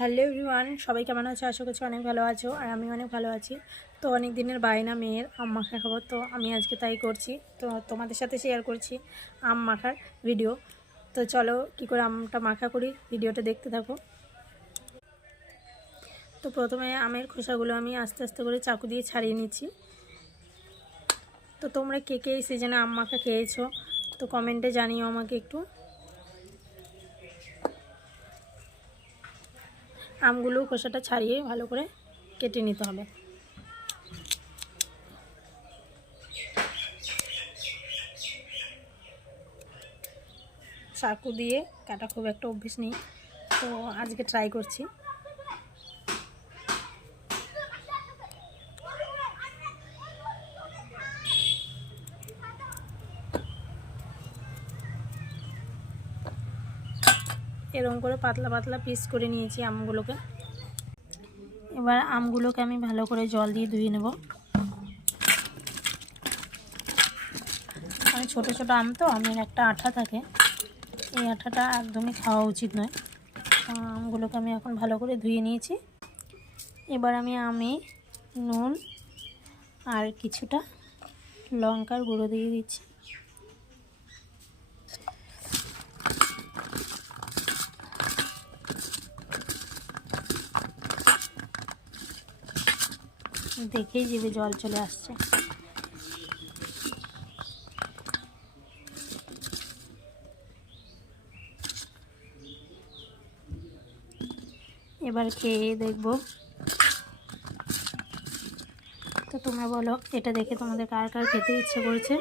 Hello everyone, সবাই কেমন আছো? আশা করছি অনেক ভালো আছো আর আমি অনেক ভালো আছি। তো অনেক দিনের বায়না মেয়ের আম মাখা খাবো, তো আমি আজকে তাই করছি। তো তোমাদের সাথে শেয়ার করছি আম মাখার ভিডিও। তো চলো কি করে আমটা মাখা করি, ভিডিওটা দেখতে থাকো। তো প্রথমে আমের খোসাগুলো আমি আস্তে আস্তে করে চাকু দিয়ে ছাড়িয়ে নিচ্ছি। তো তোমরা কে কে এই সিজনে আম মাখা খেয়েছো তো কমেন্টে জানিও আমাকে একটু। আমগুলো খোসাটা ছাড়িয়ে ভালো করে কেটে নিতে হবে। চাকু দিয়ে কাটা খুব একটা অভ্যেস নেই, তো আজকে ট্রাই করছি। এরকম করে পাতলা পাতলা পিস করে নিয়েছি আমগুলোকে। এবার আমগুলোকে আমি ভালো করে জল দিয়ে ধুয়ে নেব। আমি ছোটো ছোটো আম, তো আমের একটা আঠা থাকে, এই আঠাটা একদমই খাওয়া উচিত নয়। আমগুলোকে আমি এখন ভালো করে ধুয়ে নিয়েছি। এবার আমি আমে নুন আর কিছুটা লঙ্কার গুঁড়ো দিয়ে দিচ্ছি। দেখেই জিভে জল চলে আসছে। এবার খেয়ে দেখবো। তো তোমরা বলো এটা দেখে তোমাদের কার কার খেতে ইচ্ছে করেছে।